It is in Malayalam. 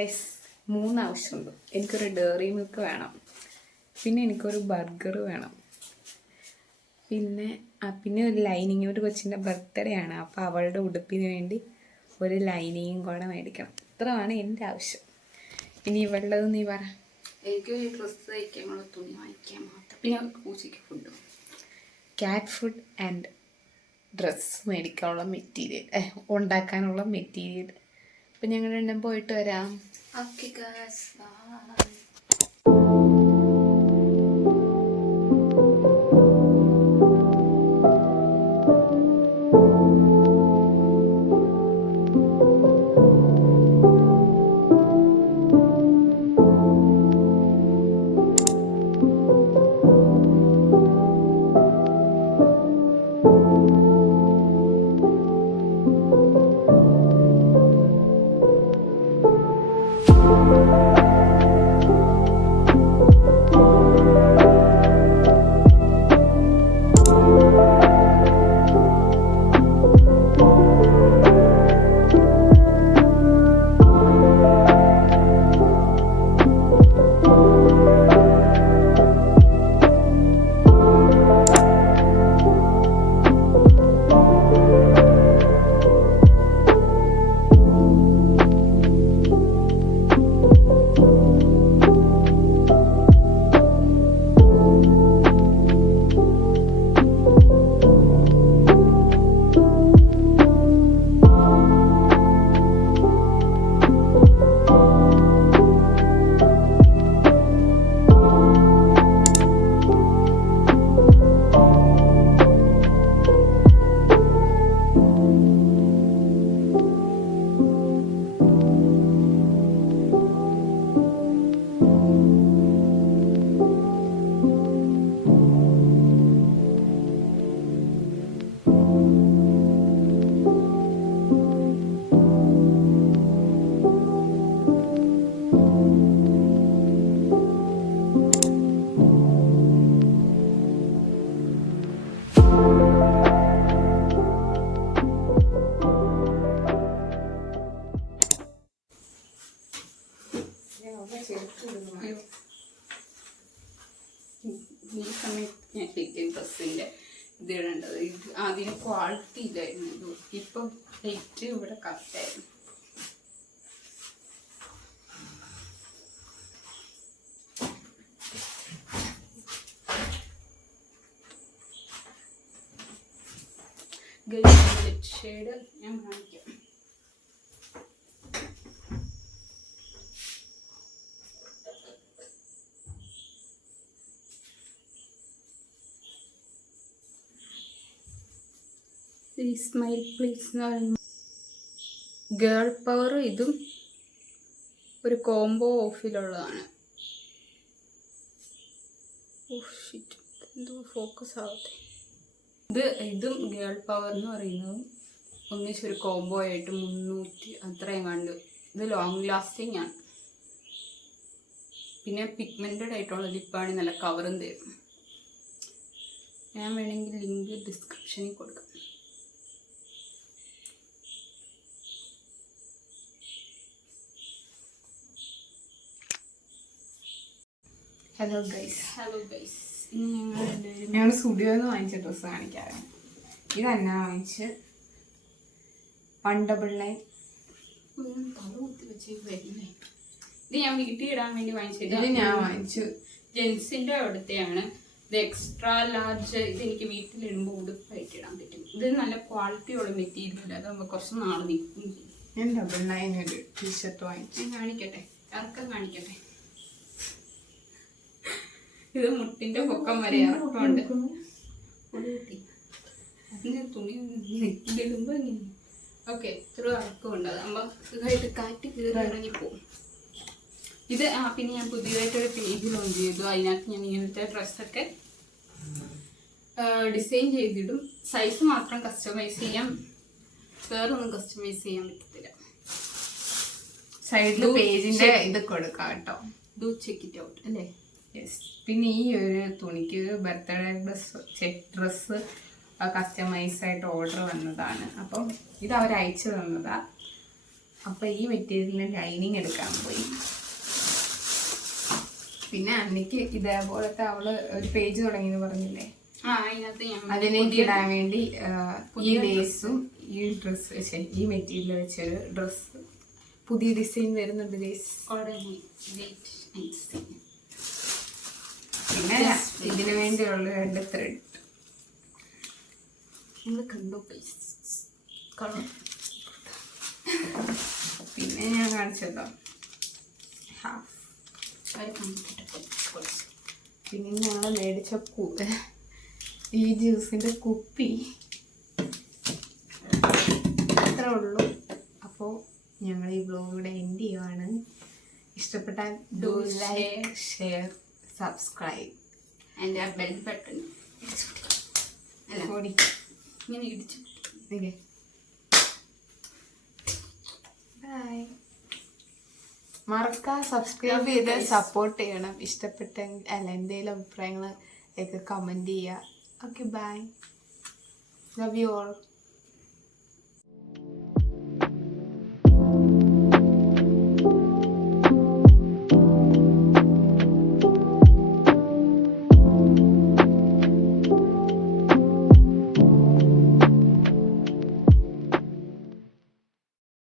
ഗൈസ് 3 ആവശ്യമുണ്ട്. എനിക്കൊരു ഡയറി മിൽക്ക് വേണം, പിന്നെ എനിക്കൊരു ബർഗർ വേണം, പിന്നെ ഒരു ലൈനിങ്. ഒരു കൊച്ചിൻ്റെ ബർത്ത്ഡേ ആണ്, അപ്പോൾ അവളുടെ ഉടുപ്പിന് വേണ്ടി ഒരു ലൈനിങ്ങും കൂടെ മേടിക്കണം. ഇത്രയാണ് എൻ്റെ ആവശ്യം. ഇനി ഇവളുള്ളത് നീ പറ. എനിക്ക് ഡ്രസ്സ് തയ്ക്കാനുള്ള തുണി വാങ്ങിക്കാൻ മാത്രം, പിന്നെ പൂച്ചയ്ക്ക് ഫുഡും. ക്യാറ്റ് ഫുഡ് ആൻഡ് ഡ്രസ്സ് മേടിക്കാനുള്ള മെറ്റീരിയൽ, ഉണ്ടാക്കാനുള്ള മെറ്റീരിയൽ. അപ്പം ഞങ്ങൾ രണ്ടും പോയിട്ട് വരാം. Okay guys, bye. ഈ സമയത്ത് ഞാൻ ശരിക്കും ഡ്രസ്സിൻ്റെ ഇത് ഇടേണ്ടത്, ഇത് അതിന് ക്വാളിറ്റി ഇല്ലായിരുന്നു. ഇപ്പം ലൈറ്റ് ഇവിടെ കറക്റ്റായിരുന്നു. ഷെയ്ഡ് ഞാൻ കാണിക്കാം. സ്മൈൽ പ്ലീസ് എന്ന് പറയുന്നത് ഗേൾ പവർ. ഇതും ഒരു കോംബോ ഓഫിലുള്ളതാണ്. എന്തോ ഫോക്കസ് ആവട്ടെ. ഇതും ഗേൾ പവർ എന്ന് പറയുന്നതും ഒന്നിച്ചൊരു കോംബോ ആയിട്ട് 300 അത്രയും കണ്ടു. ഇത് ലോങ് ലാസ്റ്റിംഗ് ആണ്. പിന്നെ പിഗ്മെൻറ്റഡ് ആയിട്ടുള്ള ലിപ്പാണ്. നല്ല കവറും തരും. ഞാൻ വേണമെങ്കിൽ ലിങ്ക് ഡിസ്ക്രിപ്ഷനിൽ കൊടുക്കാം. Hello guys. ഇനി ഞങ്ങൾ സ്റ്റുഡിയോയിൽ നിന്ന് വാങ്ങിച്ച ഡ്രസ്സ് കാണിക്കാറ്. ഇതെന്നാ വാങ്ങിച്ച് 199. ഇത് ഞാൻ വീട്ടിൽ ഇടാൻ വേണ്ടി വാങ്ങിച്ചത്. ഇത് ഞാൻ വാങ്ങിച്ചു ജെൻസിന്റെ അവിടുത്തെയാണ്. ഇത് എക്സ്ട്രാ ലാർജ്. ഇത് എനിക്ക് വീട്ടിലിടുമ്പോൾ ഉടുപ്പായിട്ട് ഇടാൻ പറ്റും. ഇത് നല്ല ക്വാളിറ്റിയുള്ള മെറ്റീരിയൽ. അതാകുമ്പോൾ കുറച്ച് നാൾ നിൽക്കും. ഞാൻ 99 ഒരു ടീഷർട്ട് വാങ്ങിച്ചു. കാണിക്കട്ടെ, ഇറക്കം കാണിക്കട്ടെ. ഇത് മുട്ടിന്റെ പൊക്കം വരെ ഇറക്കമുണ്ട്. അതിന് തുണി ഇടുമ്പോ ഇങ്ങനെ ഓക്കെ ഇത്ര ഇറക്കമുണ്ട്. അതാകുമ്പോ ഇതായിട്ട് കാറ്റ് കീറി ഇറങ്ങിപ്പോവും. ഇത് പിന്നെ ഞാൻ പുതിയതായിട്ടൊരു പേജ് ലോഞ്ച് ചെയ്തു. അതിനകത്ത് ഞാൻ ഇങ്ങനത്തെ ഡ്രസ്സൊക്കെ ഡിസൈൻ ചെയ്തിടും. സൈസ് മാത്രം കസ്റ്റമൈസ് ചെയ്യാം, വേറൊന്നും കസ്റ്റമൈസ് ചെയ്യാൻ പറ്റത്തില്ല. സൈഡിൽ പേജിന്റെ ഇത് കൊടുക്കാം കേട്ടോ. ഡു ചെക്ക് ഇറ്റ് ഔട്ട് അല്ലേ. യെസ്. പിന്നെ ഈ ഒരു തുണിക്ക് ഒരു ബർത്ത്ഡേ ഡ്രസ്സ് കസ്റ്റമൈസ് ആയിട്ട് ഓർഡർ വന്നതാണ്. അപ്പം ഇത് അവർ അയച്ചു തന്നതാ. അപ്പോൾ ഈ മെറ്റീരിയലിന് ലൈനിങ് എടുക്കാൻ പോയി. പിന്നെ അന്നയ്ക്ക് ഇതേപോലത്തെ അവള് ഒരു പേജ് തുടങ്ങിയെന്ന് പറഞ്ഞില്ലേ, അതിലേക്ക് ഇടാൻ വേണ്ടി ഈ ലേസും ഈ ഡ്രസ്സ് ഈ മെറ്റീരിയൽ വെച്ചൊരു ഡ്രസ്സ് പുതിയ ഡിസൈൻ വരുന്നുണ്ട് ഗൈസ്. പിന്നെ ഇതിനു വേണ്ടിയുള്ള 2 ത്രെഡ് കണ്ടു. പിന്നെ ഞാൻ കാണിച്ചല്ലോ ഹാഫ്. പിന്നെ ഞങ്ങൾ മേടിച്ച ഈ ജ്യൂസിൻ്റെ കുപ്പി അത്രേ ഉള്ളൂ. അപ്പോൾ ഞങ്ങൾ ഈ വ്ലോഗ് ഇവിടെ എൻഡ് ചെയ്യുവാണ്. ഇഷ്ടപ്പെട്ടാൽ do like, share, subscribe and ആ ബെൽ ബട്ടൺ ഇങ്ങനെ ഇടിച്ചു. ബൈ. മറക്കാതെ സബ്സ്ക്രൈബ് ചെയ്ത് സപ്പോർട്ട് ചെയ്യണം. ഇഷ്ടപ്പെട്ടെങ്കിൽ എന്തെങ്കിലും അഭിപ്രായങ്ങൾ ഒക്കെ കമൻറ്റ് ചെയ്യുക. Okay, bye. Love you all.